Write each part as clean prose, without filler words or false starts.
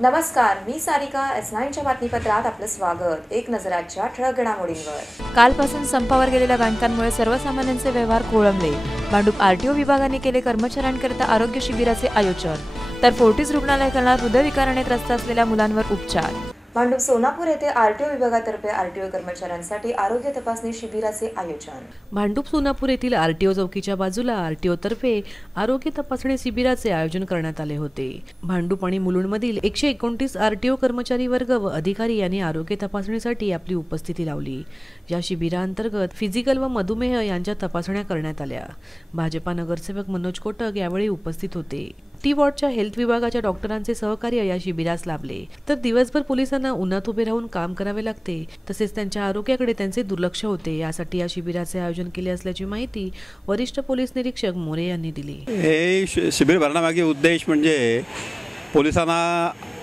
नमस्कार, मी सारिका. S9च्या बातमीपत्रात आपलं स्वागत. एक नजर आजच्या ठळक घडामोडींवर. कालपासून संपावर गेलेल्या बँकांमुळे सर्वसामान्यांचे व्यवहार खोळंबले. भांडूप आरटीओ विभागाने केले कर्मचाऱ्यांकरिता आरोग्य शिबिराचे आयोजन, तर फोर्टिस रुग्णालय करणार हृदयविकाराने त्रस्त असलेल्या मुलांवर उपचार. भांडूप सोनापूर येथे आरटीओ विभागातर्फे आरटीओ कर्मचाऱ्यांसाठी आरोग्य तपासणी शिबिराचे आयोजन. भांडूप सोनापूर येथील आरटीओ चौकीच्या बाजूला आरटीओ तर्फे आरोग्य तपासणी शिबिराचे आयोजन करण्यात आले होते. भांडूप आणि मुलुंडमधील 129 आरटीओ कर्मचारी वर्ग व अधिकारी यांनी आरोग्य तपासणीसाठी आपली उपस्थिती लावली. या शिबिरांतर्गत फिजिकल व मधुमेह यांच्या तपासण्या करण्यात आल्या. भाजपा नगरसेवक मनोज कोटक यावेळी उपस्थित होते. टी वॉर्डच्या हेल्थ विभागाच्या डॉक्टरांचे सहकार्य या शिबिरास लाभले. तर दिवसभर पोलिसांना उन्हात उभे राहून काम करावे लागते, तसेच त्यांच्या आरोग्याकडे त्यांचे दुर्लक्ष होते. यासाठी या शिबिराचे आयोजन केले असल्याची माहिती वरिष्ठ पोलीस निरीक्षक मोरे यांनी दिली. हे शिबिर भरण्यामागे उद्देश म्हणजे पोलिसांना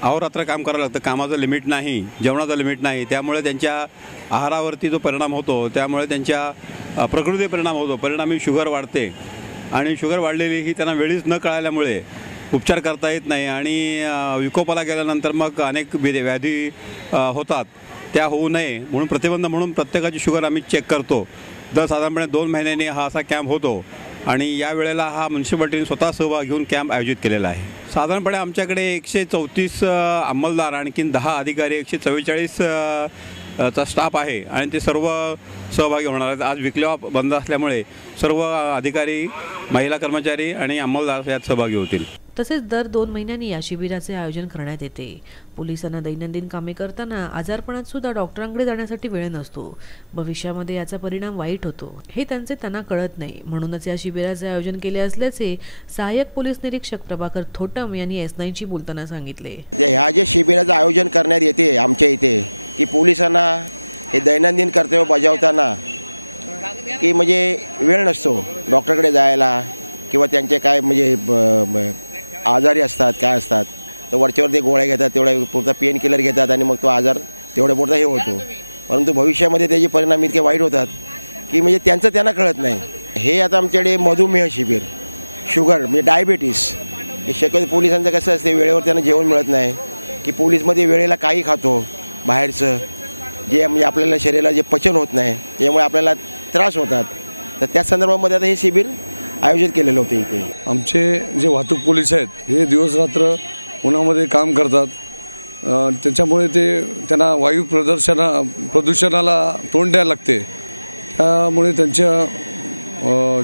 अहोरात्र काम करावं लागतं. कामाचं लिमिट नाही, जेवणाचं लिमिट नाही. त्यामुळे त्यांच्या आहारावरती जो परिणाम होतो, त्यामुळे त्यांच्या प्रकृती परिणाम होतो. परिणामी शुगर वाढते आणि शुगर वाढलेली ही त्यांना वेळीच न कळाल्यामुळे उपचार करता येत नाही आणि विकोपाला गेल्यानंतर मग अनेक व्याधी होतात. त्या होऊ नये म्हणून प्रतिबंध म्हणून प्रत्येकाची शुगर आम्ही चेक करतो. दर साधारणपणे 2 महिन्यांनी हा असा कॅम्प होतो आणि या वेळेला हा म्युन्सिपाल्टीने स्वतः सहभाग घेऊन कॅम्प आयोजित केलेला आहे. साधारणपणे आमच्याकडे 134 अंमलदार, आणखीन 10 अधिकारी, 144 चा स्टाफ आहे आणि ते सर्व सहभागी होणार आहेत. आज वीकली ऑफ बंद असल्यामुळे सर्व अधिकारी, महिला कर्मचारी आणि अंमलदार यात सहभागी होतील. तसेच दर 2 महिन्यांनी या शिबिराचे आयोजन करण्यात येते. पोलिसांना दैनंदिन कामे करताना आजारपणात सुद्धा डॉक्टरांकडे जाण्यासाठी वेळ नसतो. भविष्यामध्ये याचा परिणाम वाईट होतो, हे त्यांना कळत नाही. म्हणूनच या शिबिराचे आयोजन केले असल्याचे सहाय्यक पोलीस निरीक्षक प्रभाकर थोटम यांनी S9शी बोलताना सांगितले. ह्या जे शिबिराचं आयोजन करण्यात येते आमच्या इथे, की पोलिसांना हे दैनंदिन कर्तव्य बजावताना की म्हणजे वेळ नसतो डॉक्टरकडे जायला, किंवा त्यांचे काय म्हणजे आजारी असतात, काय असतात, तर वरच्यावर ते गोळ्या घेतात, तेवढ्या पुरता पेन किलर घेतात आणि मग तो आजार तेवढ्या पुरता हे होतो. परंतु भविष्यामध्ये त्याचे परिणाम इतके वाईट होतात की म्हणजे त्यांना कळत नाही. हे आता आमच्याकडे मधुमेह शिबिर, शुगर म्हणजे डायबिटीस, हे शक्यतो पोलिसांचं कसं असते, वेळेवर त्यांना जेवण मिळत नाही, की पोलीसमध्ये वेळेला काही खातो बाहेरचं, जे म्हणजे आपल्याला शरीराला जे पचन होत नाही, त्यामुळे आपल्याला त्रास होतात. तर त्या संदर्भामध्ये आता हे शिबिर आयोजित केलेलं होतं. इथे आमचे जे वाहतूक पोलीस आहेत हे दिवस रात्र उन्हामध्ये काम करतात. त्याच्यामुळे त्यांना वायू प्रदूषणाला तोंड द्यायला लागते. त्यामुळे त्यांच्या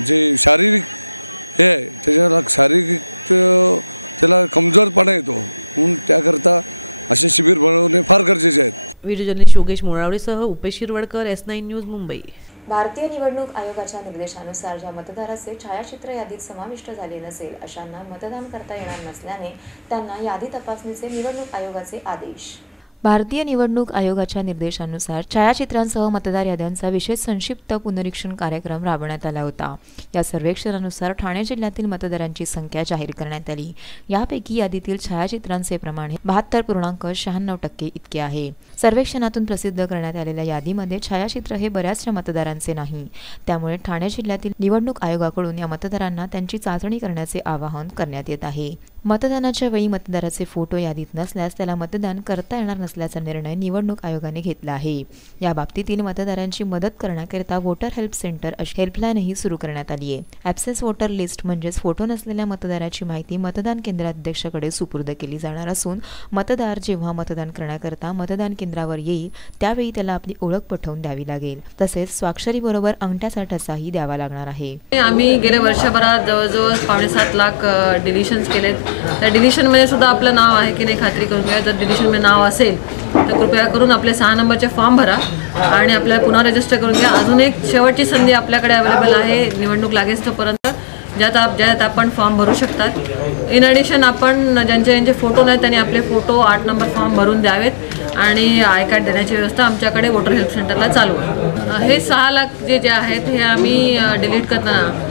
जे शारीरिक हे आहे त्याच्याला शारीरिक त्याला कमजोरपणा येतो. म्हणून त्याकरता असे शिबिर भरवणे फार गरजेचे आहेत. व्हिडिओ जर्नलिस्ट योगेश मोरावडेसह उपेश शिरवडकर, S9 न्यूज, मुंबई. भारतीय निवडणूक आयोगाच्या निर्देशानुसार ज्या मतदाराचे छायाचित्र यादीत समाविष्ट झाले नसेल अशांना मतदान करता येणार नसल्याने त्यांना यादी तपासणीचे निवडणूक आयोगाचे आदेश. भारतीय निवडणूक आयोगाच्या निर्देशानुसार छायाचित्रांसह मतदार याद्यांचा विशेष संक्षिप्त पुनरीक्षण कार्यक्रम राबवण्यात आला होता. या सर्वेक्षणानुसार ठाणे जिल्ह्यातील मतदारांची संख्या जाहीर करण्यात आली. यापैकी यादीतील छायाचित्रांचे प्रमाण 72.96% इतके आहे. सर्वेक्षणातून प्रसिद्ध करण्यात आलेल्या यादीमध्ये छायाचित्र हे बऱ्याचशा मतदारांचे नाही. त्यामुळे ठाणे जिल्ह्यातील निवडणूक आयोगाकडून या मतदारांना त्यांची चाचणी करण्याचे आवाहन करण्यात येत आहे. मतदानाच्या वेळी मतदाराचे फोटो यादीत नसल्यास त्याला मतदान करता येणार नसल्याचा निर्णय निवडणूक आयोगाने घेतला आहे. या बाबतीतील मतदारांची मदत करण्याकरिता वोटर हेल्प सेंटर अशी हेल्पलाईनही सुरू करण्यात आली आहे. ॲब्सेन्स वोटर लिस्ट म्हणजेच फोटो नसलेल्या मतदाराची माहिती मतदान केंद्राध्यक्षाकडे सुपूर्द केली जाणार असून मतदार जेव्हा मतदान करण्याकरता मतदान केंद्रावर येईल त्यावेळी त्याला आपली ओळख पटवून द्यावी लागेल. तसेच स्वाक्षरीबरोबर अंगठ्याचा ठसाही द्यावा लागणार आहे. आम्ही गेल्या वर्षभरात जवळजवळ 7.5 लाख डिलिशन्स केलेत. त्या डिलिशनमध्ये सुद्धा आपलं नाव आहे की नाही खात्री करून घ्या. जर डिलिशनमध्ये नाव असेल तर कृपया करून आपले 6 नंबरचे फॉर्म भरा आणि आपल्याला पुन्हा रजिस्टर करून घ्या. अजून एक शेवटची संधी आपल्याकडे अवेलेबल आहे निवडणूक लागेच तोपर्यंत, ज्यात आपण फॉर्म भरू शकतात. इन ॲडिशन आपण ज्यांचे फोटो नाहीत त्यांनी आपले फोटो 8 नंबर फॉर्म भरून द्यावेत आणि आय कार्ड देण्याची व्यवस्था आमच्याकडे वोटर हेल्प सेंटरला चालू आहे. हे 6 लाख जे आहेत हे आम्ही डिलीट करताना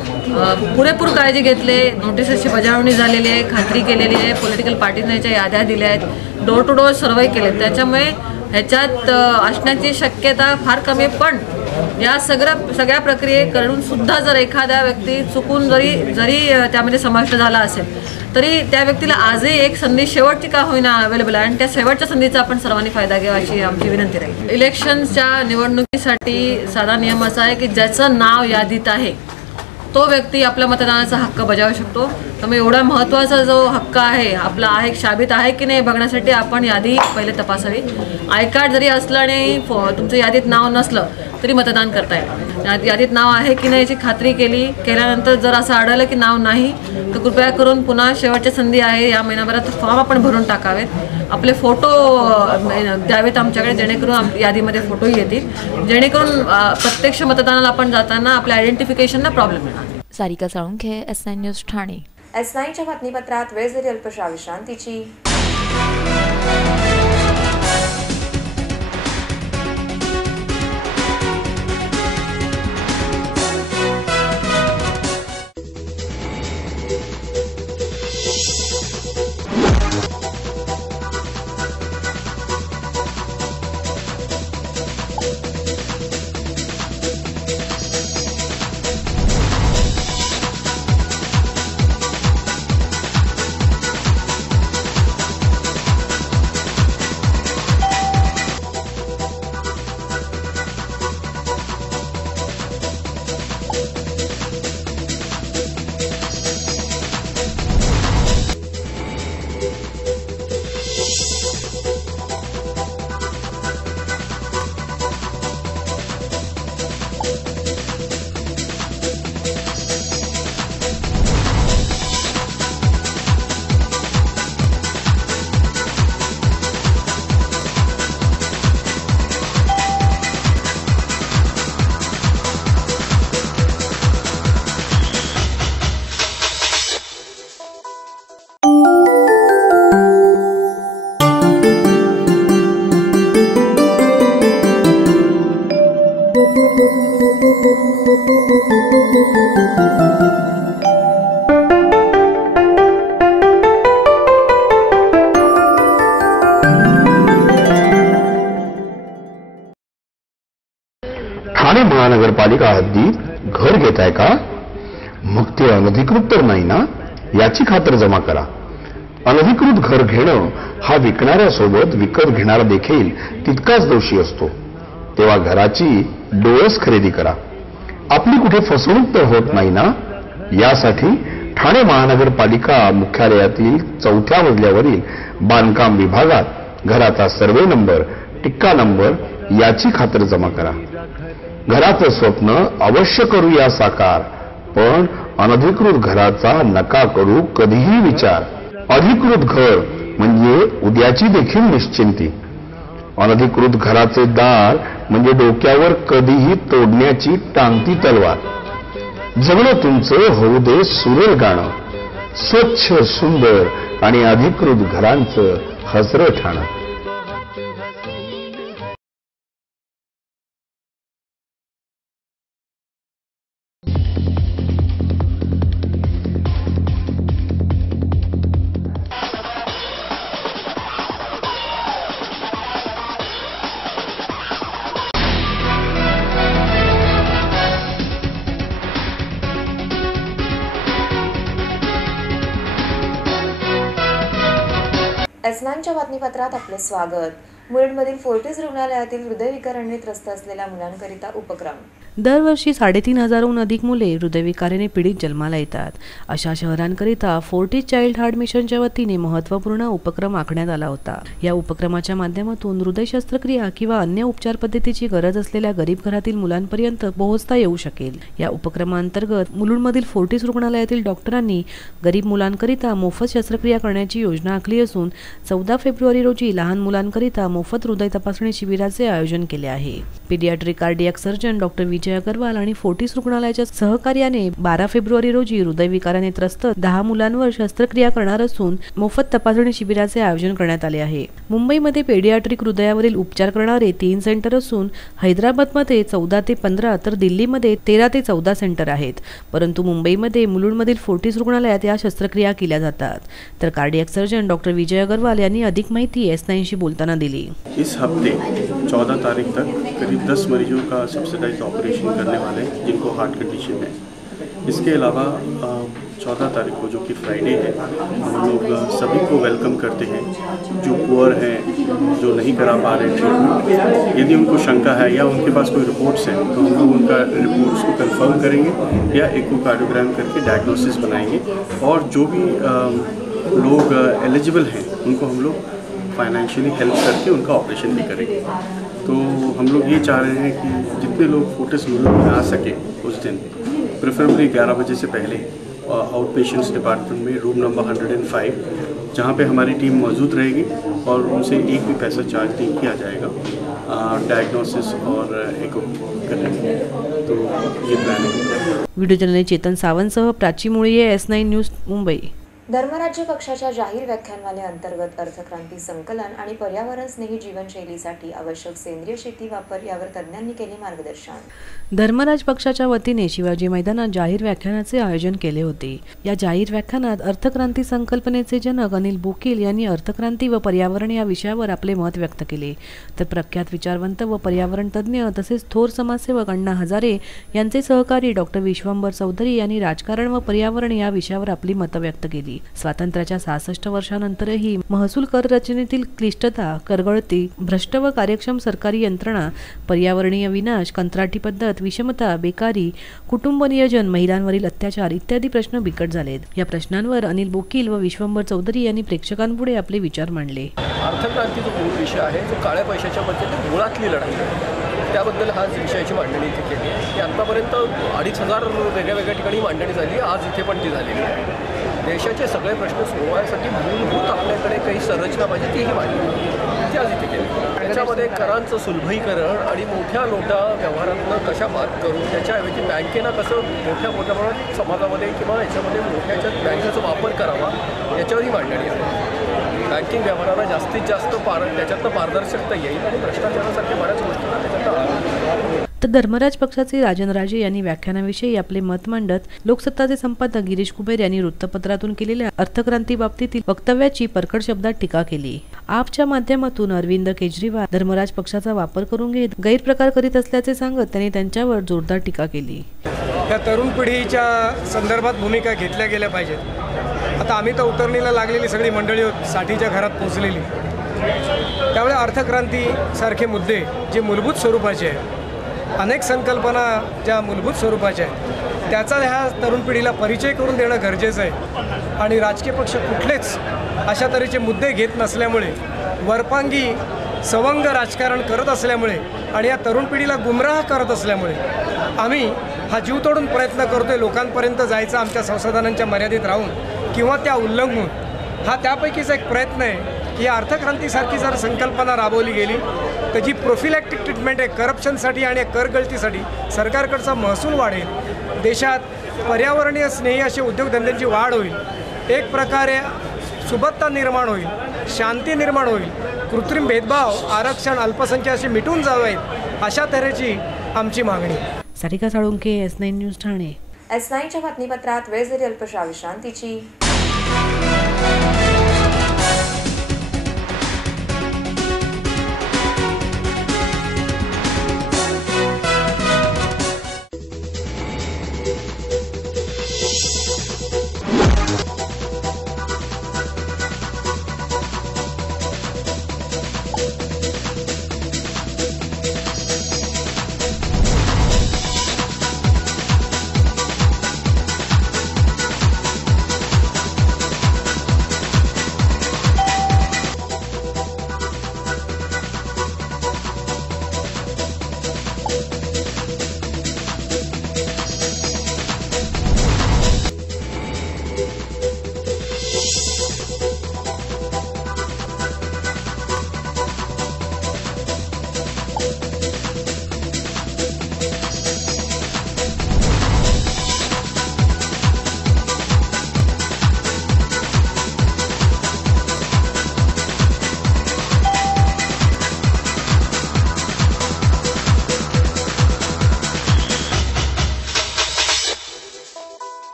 पुरेपूर काळजी घेतले. नोटिसेसची बजावणी झालेली आहे, खात्री केलेली आहे, पॉलिटिकल पार्टीजच्या याद्या दिल्या आहेत, डोर टू डोर सर्वे केले. त्याच्यामुळे ह्याच्यात असण्याची शक्यता फार कमी. पण या सगळ्या प्रक्रियेकडून सुद्धा जर एखाद्या व्यक्ती चुकून जरी त्यामध्ये समाविष्ट झाला असेल तरी त्या व्यक्तीला आजही एक संधी शेवटची का होईना अवेलेबल आहे आणि त्या शेवटच्या संधीचा आपण सर्वांनी फायदा घ्यावा अशी आमची विनंती राहील. इलेक्शनच्या निवडणुकीसाठी साधा नियम असा आहे की ज्याचं नाव यादीत आहे तो व्यक्ती आपल्या मतदानाचा हक्क बजावू शकतो. त्यामुळे एवढा महत्त्वाचा जो हक्क आहे आपला आहे साबित आहे की नाही बघण्यासाठी आपण यादी पहिले तपासावी. आय कार्ड जरी असलं आणि तुमचं यादीत नाव नसलं तरी मतदान करता येईल. यादीत नाव आहे की नाही याची खात्री केल्यानंतर जर असं आढळलं की नाव नाही तर कृपया करून पुन्हा शेवटची संधी आहे या महिनाभरात फॉर्म आपण भरून टाकावेत. आपले फोटो द्यावेत आमच्याकडे जेणेकरून यादीमध्ये फोटो येतील जेणेकरून प्रत्यक्ष मतदानाला आपण जाताना आपल्या आयडेंटिफिकेशनला प्रॉब्लेम येणार. Sarika Salunkhe, S9 news Thane. S9च्या बातमीपत्रात वेळ झाली अल्पशा विश्रांतीची. ठाणे महानगरपालिका हद्दीत घर घेताय का? मग ते अनधिकृत तर नाही ना याची खातर जमा करा. अनधिकृत घर घेणं हा विकणाऱ्यासोबत विकत घेणारा देखील तितकाच दोषी असतो. तेव्हा घराची डोळस खरेदी करा. आपली कुठे फसवणूक तर होत नाही ना. यासाठी ठाणे महानगरपालिका मुख्यालयातील 4थ्या मजल्यावरील बांधकाम विभागात घराचा सर्वे नंबर, टिक्का नंबर याची खातर जमा करा. घराचं स्वप्न अवश्य करूया साकार, पण अनधिकृत घराचा नका करू कधीही विचार. अधिकृत घर म्हणजे उद्याची देखील निश्चिंती. अनधिकृत घराचे दार म्हणजे डोक्यावर कधीही तोडण्याची टांगती तलवार. जगणं तुमचं होऊ दे सुरेल गाणं, स्वच्छ सुंदर आणि अधिकृत घरांचं हसरं ठाणं. S9च्या बातमीपत्रात आपले स्वागत. मुलुंडमधील फोर्टिस रुग्णालयातील हृदयविकाराने त्रस्त असलेल्या मुलांकरिता उपक्रम. दरवर्षी 3,500हून अधिक मुले हृदयविकाराने पीडित जन्माला येतात. अशा शहरांकरिता फोर्टिस चाइल्ड हार्ट मिशनच्या वतीने महत्त्वपूर्ण उपक्रम आखण्यात आला होता. या उपक्रमाच्या माध्यमातून हृदय शस्त्रक्रिया किंवा अन्य उपचार पद्धतीची गरज असलेल्या गरीब घरातील मुलांपर्यंत पोहोचता येऊ शकेल. या उपक्रमांतर्गत मुलुंडमधील फोर्टिस रुग्णालयातील डॉक्टरांनी गरीब मुलांकरिता मोफत शस्त्रक्रिया करण्याची योजना आखली असून 14 फेब्रुवारी रोजी लहान मुलांकरिता मोफत हृदय तपासणी शिबिराचे आयोजन केले आहे. पीडियाट्रिक कार्डियाक सर्जन डॉक्टर विजय अग्रवाल आणि फोर्टिस रुग्णालयाच्या सहकार्याने 12 फेब्रुवारी रोजी हृदयविकाराने त्रस्त 10 मुलांवर शस्त्रक्रिया करणार असून मोफत तपासणी शिबिराचे आयोजन करण्यात आले आहे. मुंबईमध्ये पेडियाट्रिक हृदयावरील उपचार करणारे 3 सेंटर असून हैदराबादमध्ये 14 ते 15 तर दिल्लीमध्ये 13 ते 14 सेंटर आहेत. परंतु मुंबईमध्ये मुलुंडमधील फोर्टिस रुग्णालयात या शस्त्रक्रिया केल्या जातात. तर कार्डियाक सर्जन डॉक्टर विजय अग्रवाल यांनी अधिक माहिती S9शी बोलताना दिली. इस हफ्ते 14 तारीख तक करीब 10 मरीजों का सब्सिडाइज ऑपरेशन करने वाले जिनको हार्ट कंडीशन है. इसके अलावा 14 तारीख को, जो कि फ्राइडे है, हम लोग सभी को वेलकम करते हैं जो पुअर हैं, जो नहीं करा पा रहे ट्रीटमेंट। यदि उनको शंका है या उनके पास कोई रिपोर्ट्स हैं तो हम लोग उनका रिपोर्ट्स को कंफर्म करेंगे या इकोकार्डियोग्राम करके डायग्नोसिस बनाएंगे। और जो भी लोग एलिजिबल हैं उनको हम लोग फाइनेंशियली हेल्प करके उनका ऑपरेशन भी करेंगे। तो हम लोग ये चाह रहे हैं कि जितने लोग फोर्टिस मुलुंड में आ सके उस दिन, प्रेफरेबली 11 बजे से पहले, आउट पेशेंट्स डिपार्टमेंट में रूम नंबर 105, जहाँ पे हमारी टीम मौजूद रहेगी और उनसे एक भी पैसा चार्ज नहीं किया जाएगा डायग्नोसिस और एको करने। तो ये प्लान है। व्हिडिओ जर्नलिस्ट चेतन सावंतसह प्राची मुळीये, S9 न्यूज, मुंबई। धर्मराज्य पक्षाच्या जाहीर व्याख्यानमाले अंतर्गत अर्थक्रांती संकलन आणि पर्यावरण स्नेही जीवनशैलीसाठी आवश्यक सेंद्रिय शेती वापर यावर तज्ज्ञांनी केले मार्गदर्शन। धर्मराज पक्षाच्या वतीने शिवाजी मैदानात जाहीर व्याख्यानाचे आयोजन केले होते। या जाहीर व्याख्यानात अर्थक्रांती संकल्पनेचे जनक अनिल बोकील यांनी अर्थक्रांती व पर्यावरण या विषयावर आपले मत व्यक्त केले। तर प्रख्यात विचारवंत व पर्यावरण तज्ज्ञ तसेच थोर समाजसेवक अण्णा हजारे यांचे सहकारी डॉक्टर विश्वंभर चौधरी यांनी राजकारण व पर्यावरण या विषयावर आपली मतं व्यक्त केली। स्वातंत्र्याच्या 66 वर्षांनंतरही महसूल कर रचनेतील क्लिष्टता, करगळती, भ्रष्ट व कार्यक्षम सरकारी यंत्रणा, पर्यावरणीय विनाश, कंत्राटी पद्धत, विषमता, बेकारी, कुटुंब नियोजन, महिलांवरील अत्याचार इत्यादी प्रश्न बिकट झालेत। या प्रश्नांवर अनिल बोकील व विश्वंभर चौधरी यांनी प्रेक्षकांपुढे आपले विचार मांडले। अर्थक्रांती जो मूळ विषय आहे तो काळ्या पैशाच्या बद्दल मुळातली लढाई आहे, त्याबद्दल हा विषयाची मांडणी इथे केली आहे। की आतापर्यंत 2500 वेगळ्या ठिकाणी मांडणी झाली, आज इथे पण ती झालेली आहे। देशाचे सगळे प्रश्न सोडवण्यासाठी मूलभूत आपल्याकडे काही संरचना पाहिजे, तीही मांडली ती आज इथे केली। त्याच्यामध्ये करांचं सुलभीकरण आणि मोठ्या नोटा व्यवहारातनं कशा बाद करून त्याच्याऐवजी बँकेनं कसं मोठ्या प्रमाणात समाजामध्ये किंवा याच्यामध्ये मोठ्याच्या बँकेचा वापर करावा याच्यावरही मांडणी आहे। बँकिंग व्यवहाराला जास्तीत जास्त त्याच्यातनं पारदर्शकता येईल आणि भ्रष्टाचारासारख्या बऱ्याच गोष्टींना त्याच्यातनं। तर धर्मराज पक्षाचे राजन राजे यांनी व्याख्यानाविषयी आपले मत मांडत लोकसत्ताचे संपादक गिरीश कुबेर यांनी वृत्तपत्रातून केलेल्या अर्थक्रांती बाबतीतील वक्तव्याची परखड शब्दात टीका केली। आपच्या माध्यमातून अरविंद केजरीवाल धर्मराज पक्षाचा वापर करून घेत गैरप्रकार करीत असल्याचे सांगत त्यांनी त्यांच्यावर जोरदार टीका केली। या तरुण पिढीच्या संदर्भात भूमिका घेतल्या गेल्या पाहिजेत। आता आम्ही तर उतरणीला लागलेली सगळी मंडळी 60च्या घरात पोहोचलेली, त्यामुळे अर्थक्रांती सारखे मुद्दे जे मूलभूत स्वरूपाचे आहेत, अनेक संकल्पना ज्या मूलभूत स्वरूपाच्या आहेत त्याचा ह्या तरुण पिढीला परिचय करून देणं गरजेचं आहे। आणि राजकीय पक्ष कुठलेच अशा तऱ्हेचे मुद्दे घेत नसल्यामुळे, वरपांगी सवंग राजकारण करत असल्यामुळे आणि या तरुण पिढीला गुमराह करत असल्यामुळे आम्ही हा जीव तोडून प्रयत्न करतोय लोकांपर्यंत जायचा आमच्या संसाधनांच्या मर्यादित राहून किंवा त्या उल्लंघून। हा त्यापैकीच एक प्रयत्न आहे की अर्थक्रांतीसारखी जर संकल्पना राबवली गेली तर जी प्रोफिलॅक्टिक ट्रीटमेंट आहे करप्शनसाठी आणि करगळतीसाठी, सरकारकडचा महसूल वाढेल, देशात पर्यावरणीय स्नेही असे उद्योगधंद्यांची वाढ होईल, एक प्रकारे सुबत्ता निर्माण होईल, शांती निर्माण होईल, कृत्रिम भेदभाव, आरक्षण, अल्पसंख्याक असे मिटून जावेत अशा तऱ्हेची आमची मागणी। Sarika Salunke, S9 news, Thane. S9च्या बातमीपत्रात वेळ झाली अल्पशा विश्रांतीची।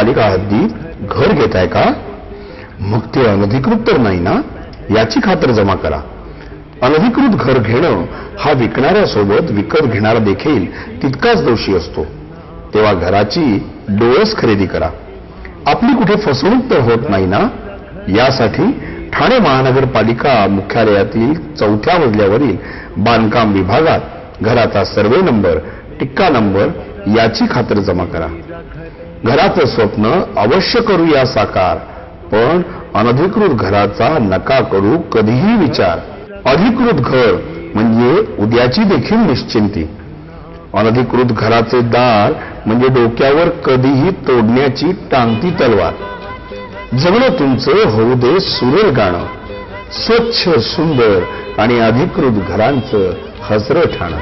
महानगरपालिका हद्दीत घर घेताय का? मग ते अनधिकृत तर नाही ना, याची खातर जमा करा. अनधिकृत घर घेणं हा विकणाऱ्यासोबत विकत घेणारा देखील तितकाच दोषी असतो. तेव्हा घराची डोळस खरेदी करा. आपली कुठे फसवणूक तर होत नाही ना, यासाठी ठाणे महानगरपालिका मुख्यालयातील 4थ्या मजल्यावरील बांधकाम विभागात घराचा सर्वे नंबर, टिक्का नंबर याची खातर जमा करा. घराचं स्वप्न अवश्य करूया साकार, पण अनधिकृत घराचा नका करू कधीही विचार. अधिकृत घर म्हणजे उद्याची देखील निश्चिंती. अनधिकृत घराचे दार म्हणजे डोक्यावर कधीही तोडण्याची टांगती तलवार. जगणं तुमचं होऊ दे सुरेल गाणं, स्वच्छ सुंदर आणि अधिकृत घरांचं हसरं ठाणं.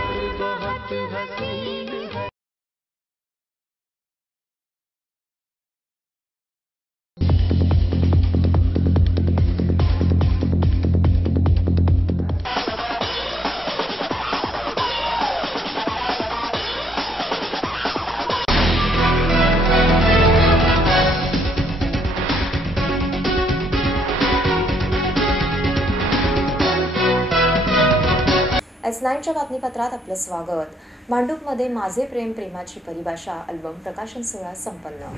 S9च्या बातमीपत्रात आपलं स्वागत. भांडूपमध्ये माझे प्रेम प्रेमाची परिभाषा अल्बम प्रकाशन सोहळा संपन्न.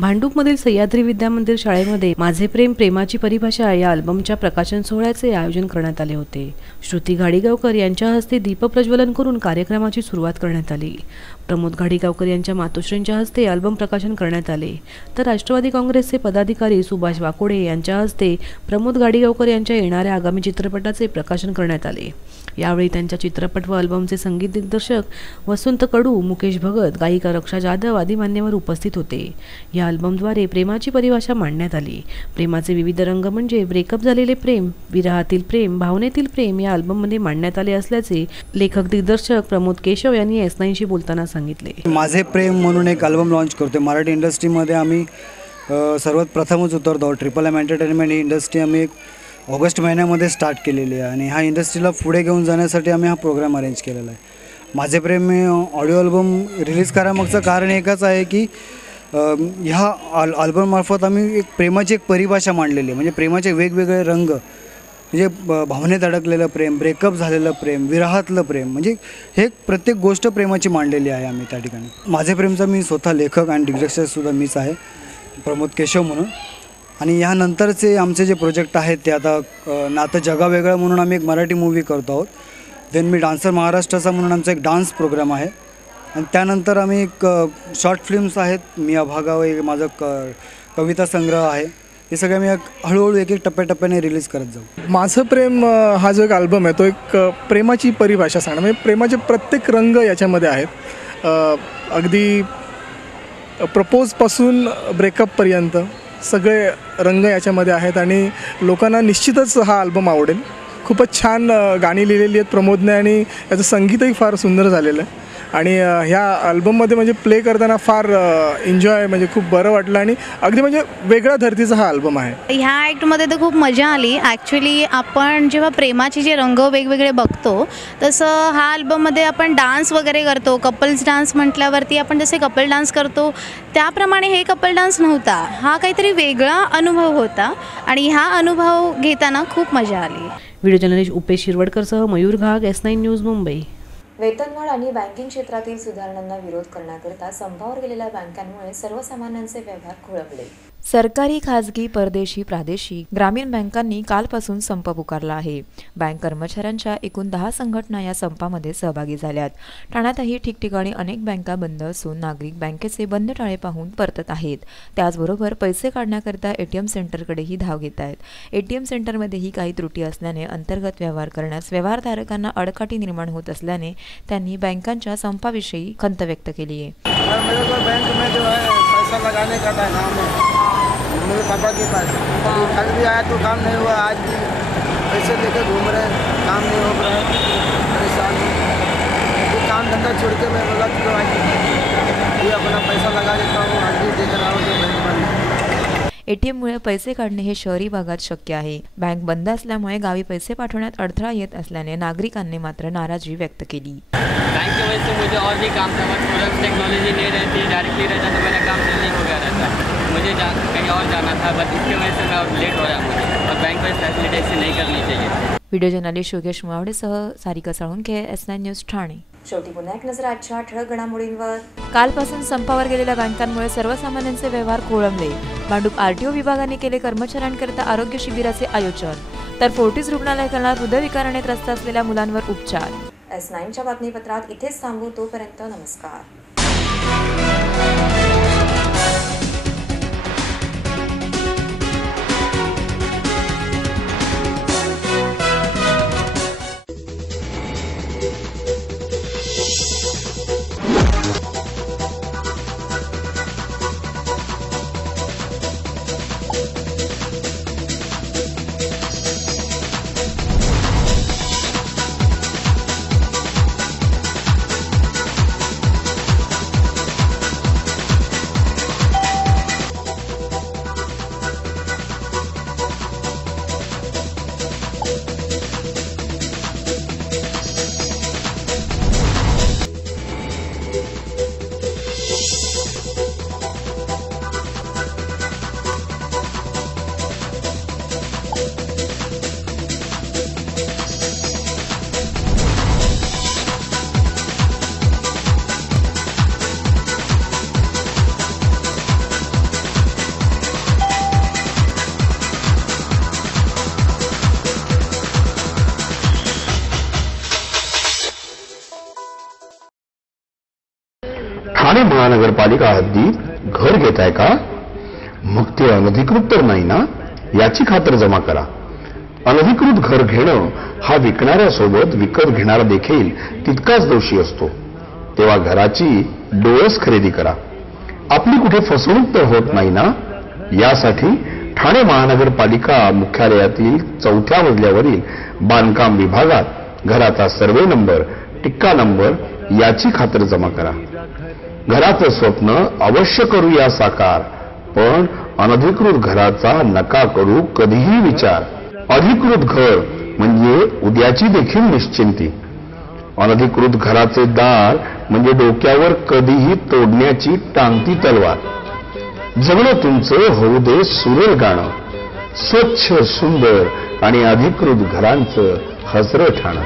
भांडूपमधील सह्याद्री विद्या मंदिर शाळेमध्ये माझे प्रेम प्रेमाची परिभाषा या अल्बमच्या प्रकाशन सोहळ्याचे आयोजन करण्यात आले होते. श्रुती घाडीगावकर यांच्या हस्ते दीपप्रज्वलन करून कार्यक्रमाची सुरुवात करण्यात आली. प्रमोद घाडीगावकर यांच्या मातोश्रींच्या हस्ते अल्बम प्रकाशन करण्यात आले, तर राष्ट्रवादी काँग्रेसचे पदाधिकारी सुभाष वाकोडे यांच्या हस्ते प्रमोद घाडीगावकर यांच्या येणाऱ्या आगामी चित्रपटाचे प्रकाशन करण्यात आले. यावेळी त्यांच्या चित्रपट व अल्बमचे संगीत दिग्दर्शक वसंत कडू, मुकेश भगत, गायिका रक्षा जाधव आदी मान्यवर उपस्थित होते. या अल्बमद्वारे प्रेमाची परिभाषा मांडण्यात आली. प्रेमाचे विविध रंग म्हणजे ब्रेकअप झालेले प्रेम, विरहातील प्रेम, भावनेतील प्रेम या अल्बममध्ये मांडण्यात आले असल्याचे लेखक दिग्दर्शक प्रमोद केशव यांनी S9शी बोलताना सांगितले. माझे प्रेम म्हणून एक अल्बम लॉन्च करतोय. मराठी इंडस्ट्रीमध्ये आम्ही सर्वात प्रथमच उतरतो. ट्रिपल M एंटरटेनमेंट ही इंडस्ट्री आम्ही ऑगस्ट महिन्यामध्ये स्टार्ट केलेली आहे आणि ह्या इंडस्ट्रीला पुढे घेऊन जाण्यासाठी आम्ही हा प्रोग्राम अरेंज केलेला आहे. माझे प्रेम हे ऑडिओ अल्बम रिलीज करामागचं कारण एकच आहे की ह्या अल्बममार्फत आम्ही एक प्रेमाची एक परिभाषा मांडलेली आहे. म्हणजे प्रेमाचे वेगवेगळे रंग, म्हणजे भावनेत अडकलेलं प्रेम, ब्रेकअप झालेलं प्रेम, विरहातलं प्रेम, म्हणजे हे प्रत्येक गोष्ट प्रेमाची मांडलेली आहे आम्ही त्या ठिकाणी. माझे प्रेमचा मी स्वतः लेखक आणि दिग्दर्शकसुद्धा मीच आहे, प्रमोद केशव म्हणून. आणि यानंतरचे आमचे जे प्रोजेक्ट आहेत ते आता नातं जगा वेगळं म्हणून आम्ही एक मराठी मूवी करतो आहोत. देन मी डान्सर महाराष्ट्राचा म्हणून आमचा एक डान्स प्रोग्राम आहे. आणि त्यानंतर आम्ही एक शॉर्ट फिल्म्स आहेत. मी अभागा एक माझं कविता संग्रह आहे. हे सगळे मी हळूहळू एक एक टप्प्याटप्प्याने रिलीज करत जाऊ. माझं प्रेम हा जो एक अल्बम आहे तो एक प्रेमाची परिभाषा सांगणं, म्हणजे प्रेमाचे प्रत्येक रंग याच्यामध्ये आहेत. अगदी प्रपोजपासून ब्रेकअपपर्यंत सगळे रंग याच्यामध्ये आहेत आणि लोकांना निश्चितच हा अल्बम आवडेल. खूपच छान गाणी लिहिलेली आहेत प्रमोदने आणि याचं संगीतही फार सुंदर झालेलं आहे. आणि ह्या अल्बममध्ये म्हणजे प्ले करताना फार एन्जॉय, म्हणजे खूप बरं वाटलं आणि अगदी म्हणजे वेगळ्या धर्तीचा हा अल्बम आहे. ह्या ॲक्टमध्ये तर खूप मजा आली. ॲक्च्युली आपण जेव्हा प्रेमाचे जे रंग वेगवेगळे बघतो तसं हा अल्बममध्ये आपण डान्स वगैरे करतो. कपल्स डान्स म्हटल्यावरती आपण जसे कपल डान्स करतो त्याप्रमाणे हे कपल डान्स नव्हता. हा काहीतरी वेगळा अनुभव होता आणि हा अनुभव घेताना खूप मजा आली. व्हिडिओ जर्नलिस्ट उपेश शिरवडकरसह मयूर घाग, S9 न्यूज, मुंबई. वेतनवाढ आणि बँकिंग क्षेत्रातील सुधारणांना विरोध करण्याकरता संपावर गेलेल्या बँकांमुळे सर्वसामान्यांचे व्यवहार खोळंबले. सरकारी, खाजगी, परदेशी, प्रादेशिक, ग्रामीण बँकांनी कालपासून संप पुकारला आहे. बँक कर्मचाऱ्यांच्या एकूण 10 संघटना या संपामध्ये सहभागी झाल्यात. ठाण्यातही ठिकठिकाणी अनेक बँका बंद असून नागरिक बँकेचे बंद टाळे पाहून परतत आहेत. त्याचबरोबर पैसे काढण्याकरता ATM सेंटरकडेही धाव घेत आहेत. ATM सेंटरमध्येही काही त्रुटी असल्याने अंतर्गत व्यवहार करण्यास व्यवहारधारकांना अडकाठी निर्माण होत असल्याने त्यांनी बँकांच्या संपाविषयी खंत व्यक्त केली आहे. लगाने का था काम मेरे पापा के पास, कल भी आया तो काम नहीं हुआ, आज भी पैसे लेके घूम रहे, काम नहीं हो रहा है, परेशान तो काम धंधा छोड़ के मैं बोला कि ये अपना पैसा लगा देता हूँ, आज भी देख रहा हूँ. ATMमुळे पैसे काढणे हे शहरी भागात शक्य आहे. बँक बंद असल्यामुळे गावी पैसे पाठवण्यात अडथळा येत असल्याने नागरिकांनी मात्र नाराजी व्यक्त केली. बैंक की वजह से मुझे और भी काम था, बट तुरंत टेक्नोलॉजी नहीं रहती, डायरेक्टली रहता तो मेरा काम जल्दी हो गया रहता. मुझे कहीं और जाना था, बट इसकी वजह से मैं अब लेट हो रहा मुझे, और बैंक में फैसिलिटी ऐसी नहीं करनी चाहिए. व्हिडिओ जर्नलिस्ट योगेश मावडेसह सारिका साळुंखे, S9 न्यूज ठाणे. शेवटी पुन्हा एक नजर आजच्या ठळक घडामोडींवर. कालपासून संपावर गेलेल्या बँकांमुळे सर्वसामान्यांचे व्यवहार खोळंबले. भांडूप RTO विभागाने केले कर्मचाऱ्यांकरिता आरोग्य शिबिराचे आयोजन. तर फोर्टिस रुग्णालय करणार हृदयविकाराने त्रस्त असलेल्या मुलांवर उपचार. S9च्या बातमीपत्रात इथेच थांबू. तोपर्यंत नमस्कार. ठाणे महानगरपालिका हद्दीत घर घेताय का? मग ते अनधिकृत तर नाही ना, याची खातर जमा करा. अनधिकृत घर घेणं हा विकणाऱ्यासोबत विकत घेणारा देखील तितकाच दोषी असतो. तेव्हा घराची डोळस खरेदी करा. आपली कुठे फसवणूक तर होत नाही ना, यासाठी ठाणे महानगरपालिका मुख्यालयातील 4थ्या मजल्यावरील बांधकाम विभागात घराचा सर्वे नंबर, टिक्का नंबर याची खातर जमा करा. घराचं स्वप्न अवश्य करूया साकार, पण अनधिकृत घराचा नका करू कधीही विचार. अधिकृत घर म्हणजे उद्याची देखील निश्चिंती. अनधिकृत घराचे दार म्हणजे डोक्यावर कधीही तोडण्याची टांगती तलवार. जगणं तुमचं होऊ दे सुरेल गाणं, स्वच्छ सुंदर आणि अधिकृत घरांचं हसरं ठाणं.